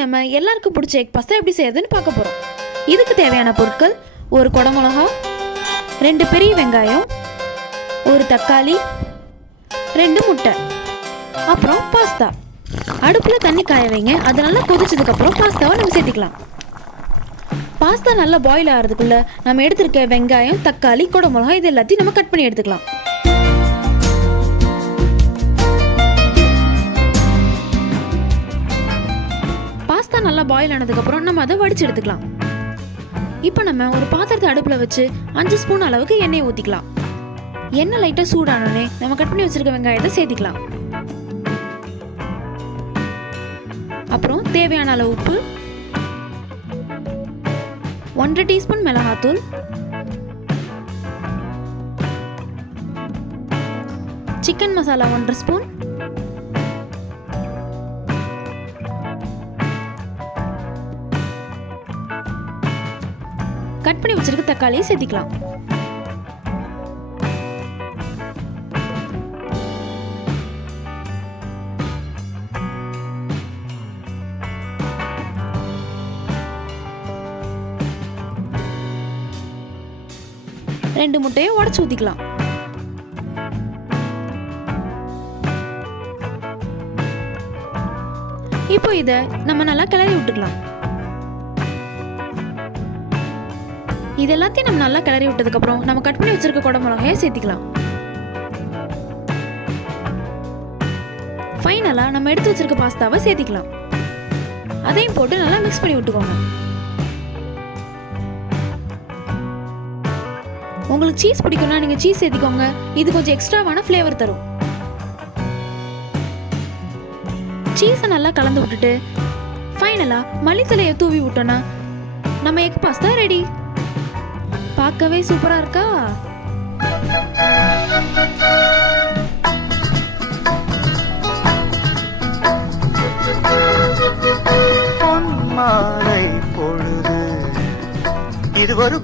நம்ம எல்லாருக்கும் பிடிச்ச எக் பாஸ்தா எப்படி செய்யறதுன்னு பார்க்க போகிறோம். இதுக்கு தேவையான பொருட்கள்: ஒரு குடமிளகா, 2 பெரிய வெங்காயம், ஒரு தக்காளி, 2 முட்டை, அப்புறம் பாஸ்தா. அடுப்பில் தண்ணி காய வைங்க. அது நல்லா கொதிச்சதுக்கப்புறம் பாஸ்தாவை நம்ம சேர்த்திக்கலாம். பாஸ்தா நல்லா பாயில் ஆகிறதுக்குள்ள நம்ம எடுத்துருக்க வெங்காயம், தக்காளி, குடமிளகா இது எல்லாத்தையும் நம்ம கட் பண்ணி எடுத்துக்கலாம். பாஸ்தா நல்லா பாயில் ஆனதுக்கப்புறம் நம்ம அதை வடிச்சு எடுத்துக்கலாம். இப்போ நம்ம ஒரு பாத்திரத்தை அடுப்பில் வச்சு 5 ஸ்பூன் அளவுக்கு எண்ணெயை ஊற்றிக்கலாம். எண்ணெய் லைட்டாக சூடானோடனே நம்ம கட் பண்ணி வச்சிருக்க வெங்காயத்தை சேர்த்திக்கலாம். அப்புறம் தேவையான அளவு உப்பு, 1.5 டீஸ்பூன் மிளகாத்தூள், சிக்கன் மசாலா 1.5 ஸ்பூன், கட் பண்ணி வச்சிருக்க தக்காளியை சேர்த்திக்கலாம். ரெண்டு முட்டையை உடைச்சு ஊத்திக்கலாம். இப்போ இதை நம்ம நல்லா கிளறி விட்டுக்கலாம். இது எல்லாத்தையும் நம்ம நல்லா கிளறி விட்டதுக்கு அப்புறம் நம்ம கட் பண்ணி வச்சிருக்க குடமிளகாயை சேர்த்திக்கலாம். ஃபைனலா நம்ம எடுத்து வச்சிருக்க பாஸ்தாவை சேர்த்திக்கலாம். அதையும் போட்டு நல்லா மிக்ஸ் பண்ணி விட்டுக்கோங்க. உங்களுக்கு சீஸ் பிடிக்கும்னா நீங்க சீஸ் சேர்த்திக்கோங்க. இது கொஞ்சம் எக்ஸ்ட்ராவான ஃப்ளேவர் தரும். சீஸை நல்லா கலந்து விட்டுட்டு ஃபைனலா மல்லித்தலையை தூவி விட்டோம்னா நம்ம எக் பாஸ்தா ரெடி. பார்க்கவே சூப்பரா இருக்கா? பொன்மாலை பொழுது இது ஒரு